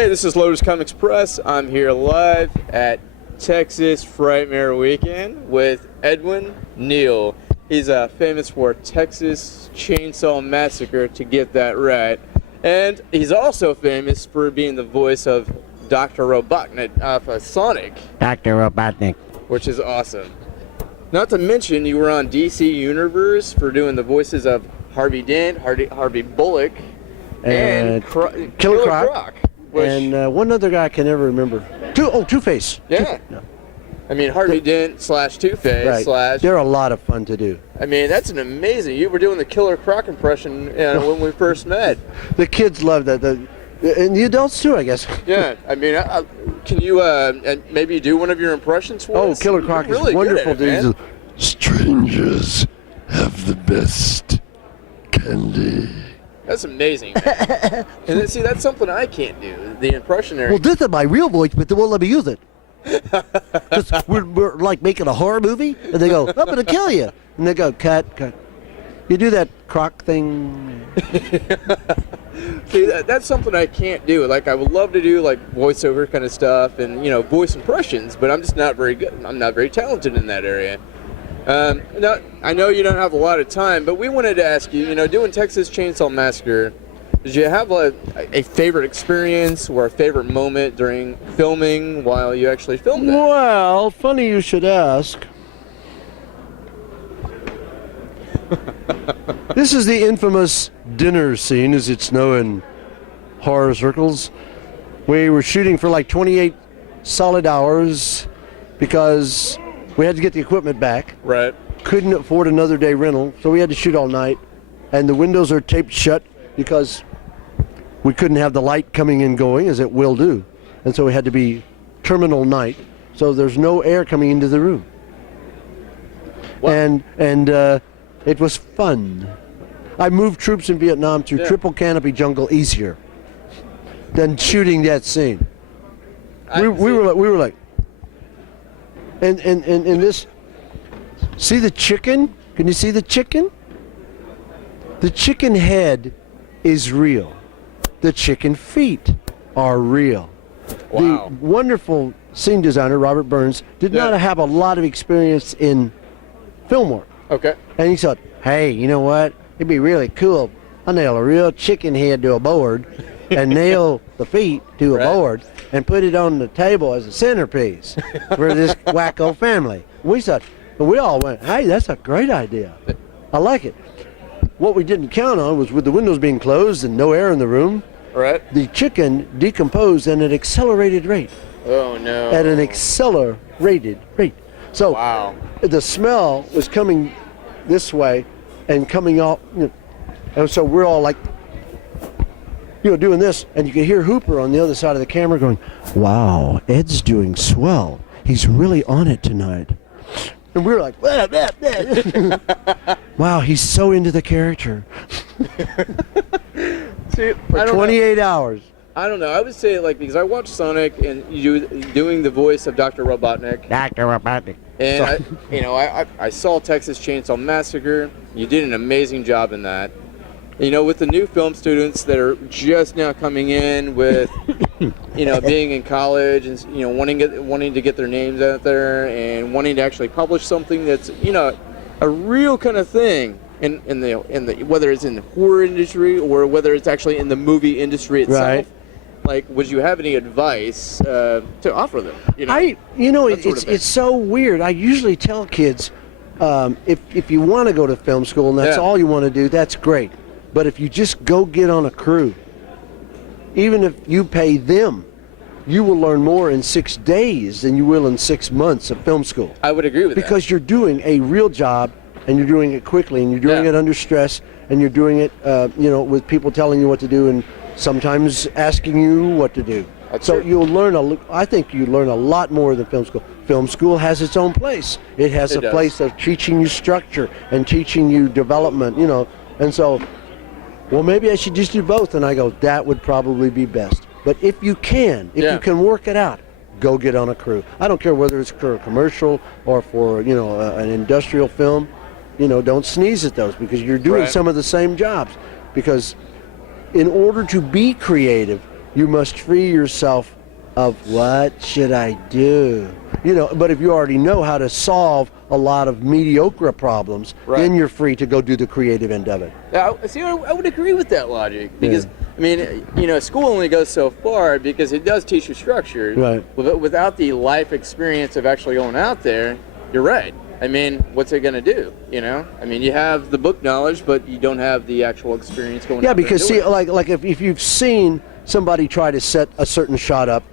Hey, this is Lotus Comics Press. I'm here live at Texas Frightmare Weekend with Edwin Neal. He's famous for Texas Chainsaw Massacre, to get that right. And he's also famous for being the voice of Dr. Robotnik of Sonic. Dr. Robotnik. Which is awesome. Not to mention, you were on DC Universe for doing the voices of Harvey Dent, Harvey Bullock, and Killer Croc. And one other guy I can never remember. Two-Face. Yeah. I mean, Harvey Dent slash Two-Face right. slash... They're a lot of fun to do. I mean, that's an amazing... You were doing the Killer Croc impression when we first met. The kids love that. And the adults too, I guess. Yeah. I mean, can you maybe do one of your impressions for us? Oh, Killer Croc is really wonderful. Dude. Strangers have the best candy. That's amazing. And then, see, that's something I can't do. The impressionary. Well, this is my real voice, but they won't let me use it. Because we're like making a horror movie, and they go, I'm going to kill you. And they go, cut. You do that Croc thing. See, that's something I can't do. Like, I would love to do, like, voiceover kind of stuff and, voice impressions, but I'm just not very good. I'm not very talented in that area. Now, I know you don't have a lot of time, but we wanted to ask you, doing Texas Chainsaw Massacre, did you have a favorite experience or a favorite moment during filming while you actually filmed it? Well, funny you should ask. This is the infamous dinner scene, as it's known in horror circles. We were shooting for like 28 solid hours because we had to get the equipment back. Right. Couldn't afford another day rental, so we had to shoot all night. And the windows are taped shut because we couldn't have the light coming and going, as it will do. And so we had to be terminal night, so there's no air coming into the room. What? And it was fun. I moved troops in Vietnam through triple canopy jungle easier than shooting that scene. We were like, and this, see the chicken? Can you see the chicken? The chicken head is real. The chicken feet are real. Wow. The wonderful scene designer, Robert Burns, did not have a lot of experience in film work. Okay. And he thought, hey, you know what? It'd be really cool. I'll nail a real chicken head to a board and nail the feet to a board and put it on the table as a centerpiece for this wacko family. We thought, and we all went, hey, that's a great idea. I like it. What we didn't count on was, with the windows being closed and no air in the room, the chicken decomposed at an accelerated rate. Oh, no. At an accelerated rate. So the smell was coming this way and coming off, and so we're all like, doing this, and you can hear Hooper on the other side of the camera going, wow, Ed's doing swell. He's really on it tonight. And we were like, blah, blah, blah. Wow, he's so into the character. See, for 28 hours. I don't know. I would say, because I watched Sonic and you doing the voice of Dr. Robotnik. Dr. Robotnik. And I saw Texas Chainsaw Massacre. You did an amazing job in that. With the new film students that are just now coming in with, being in college and wanting to get their names out there and wanting to actually publish something that's a real kind of thing in the whether it's in the horror industry or whether it's actually in the movie industry itself. Right. Like, would you have any advice to offer them? It's so weird. I usually tell kids, if you want to go to film school and that's all you want to do, that's great. But if you just go get on a crew, even if you pay them, you will learn more in 6 days than you will in 6 months of film school. I would agree with that. Because you're doing a real job, and you're doing it quickly, and you're doing it under stress, and you're doing it, with people telling you what to do, and sometimes asking you what to do. You'll learn I think you learn a lot more than film school. Film school has its own place. It has a place of teaching you structure and teaching you development, And so, well, maybe I should just do both. And I go, that would probably be best. But if you can work it out, go get on a crew. I don't care whether it's for a commercial or for, an industrial film. Don't sneeze at those, because you're doing some of the same jobs. Because in order to be creative, You must free yourself of what should I do? You know, but if you already know how to solve a lot of mediocre problems, then you're free to go do the creative end of it. See, I would agree with that logic because, I mean, you know, school only goes so far because it does teach you structure. Right. Without the life experience of actually going out there, you're right. I mean, what's it going to do, you know? I mean, you have the book knowledge, but you don't have the actual experience going out there. Yeah, because see, like if you've seen somebody try to set a certain shot up,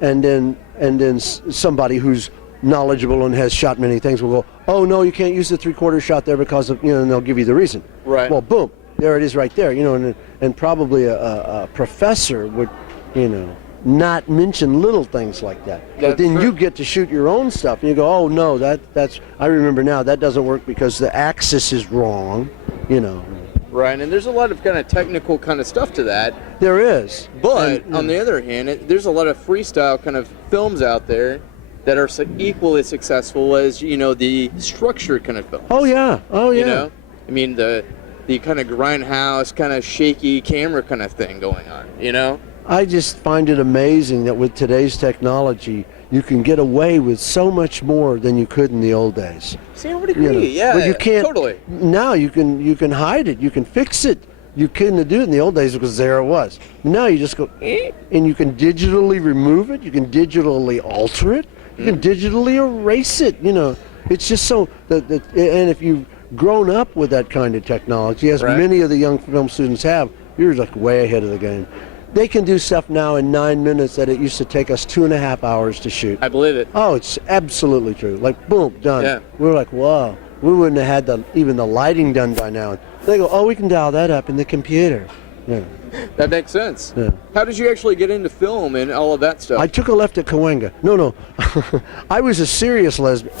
and then somebody who's knowledgeable and has shot many things will go, oh no, you can't use the 3/4 shot there because of, you know, and they'll give you the reason. Right. Well, boom, there it is right there, you know, and probably a professor would, you know, not mention little things like that. But then you get to shoot your own stuff and you go, oh no, that's I remember now, that doesn't work because the axis is wrong, you know. Right, and there's a lot of kind of technical kind of stuff to that. There is. But on the other hand, there's a lot of freestyle kind of films out there that are equally successful as, you know, the structured kind of films. Oh yeah, oh yeah. You know, I mean the kind of grindhouse, kind of shaky camera kind of thing going on. You know. I just find it amazing that with today's technology, you can get away with so much more than you could in the old days. See, I would agree. You know, Yeah, but you can't, totally. Now you can hide it. You can fix it. You couldn't do it in the old days because there it was. Now you just go, and you can digitally remove it. You can digitally alter it. You can digitally erase it. You know, it's just so and if you've grown up with that kind of technology, as many of the young film students have, you're like way ahead of the game. They can do stuff now in 9 minutes that it used to take us 2.5 hours to shoot. I believe it. Oh, it's absolutely true. Like, boom, done. Yeah. We're like, wow. We wouldn't have had even the lighting done by now. They go, oh, we can dial that up in the computer. Yeah. That makes sense. Yeah. How did you actually get into film and all of that stuff? I took a left at Cahuenga. No. I was a serious lesbian,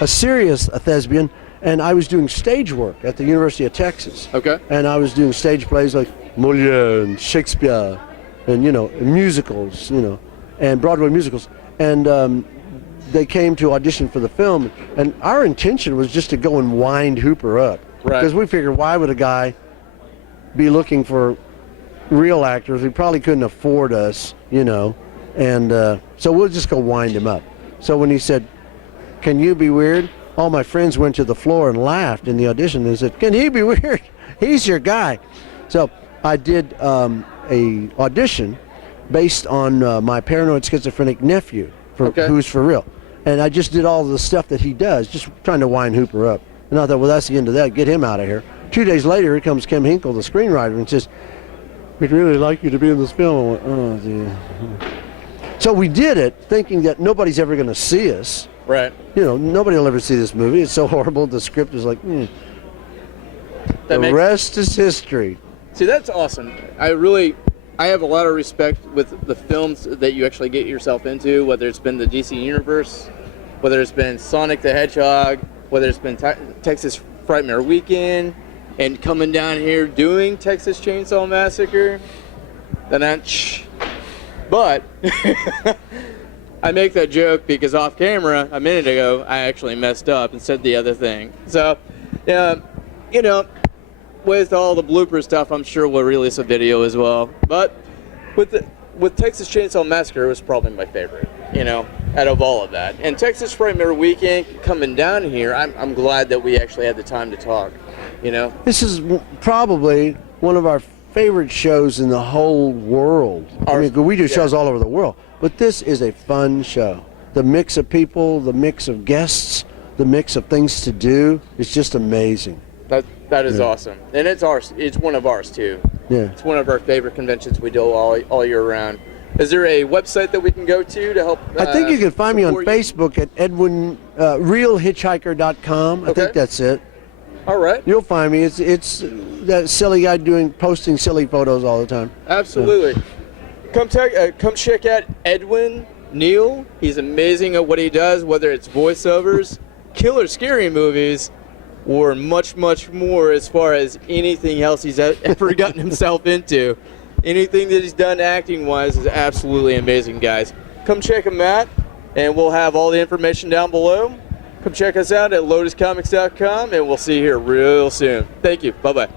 a thespian, and I was doing stage work at the University of Texas. Okay. And I was doing stage plays like Molière and Shakespeare and, you know, musicals, you know, and Broadway musicals. And they came to audition for the film, and our intention was just to go and wind Hooper up. Right. Because we figured, why would a guy be looking for real actors? He probably couldn't afford us, you know, and so we'll just go wind him up. So when he said, can you be weird? All my friends went to the floor and laughed in the audition and said, can he be weird? He's your guy. So I did a audition based on my paranoid schizophrenic nephew, who's for real. And I just did all the stuff that he does, just trying to wind Hooper up. And I thought, well, that's the end of that. Get him out of here. 2 days later, here comes Kim Hinkle, the screenwriter, and says, we'd really like you to be in this film. I went, oh, dear. So we did it, thinking that nobody's ever going to see us. Right. You know, nobody will ever see this movie. It's so horrible. The script is like, The rest is history. See, that's awesome. I have a lot of respect with the films that you actually get yourself into, whether it's been the DC Universe, whether it's been Sonic the Hedgehog, whether it's been Texas Frightmare Weekend, and coming down here doing Texas Chainsaw Massacre. But I make that joke because off camera, a minute ago, I actually messed up and said the other thing. So, you know, with all the blooper stuff, I'm sure we'll release a video as well. But with Texas Chainsaw Massacre, it was probably my favorite, you know, out of all of that. And Texas Frightmare Weekend coming down here, I'm glad that we actually had the time to talk, you know. This is probably one of our favorite shows in the whole world. I mean, we do shows all over the world, but this is a fun show. The mix of people, the mix of guests, the mix of things to do, it's just amazing. That is awesome. And it's ours. It's one of ours too. Yeah. It's one of our favorite conventions we do all year round. Is there a website that we can go to help? I think you can find me on Facebook at Edwin, realhitchhiker.com. I think that's it. All right. You'll find me. It's that silly guy posting silly photos all the time. Absolutely. Come check out Edwin, Neal. He's amazing at what he does, whether it's voiceovers, killer scary movies, or much, much more as far as anything else he's ever gotten himself into. Anything that he's done acting-wise is absolutely amazing, guys. Come check him out, and we'll have all the information down below. Come check us out at lotuscomics.com, and we'll see you here real soon. Thank you. Bye-bye.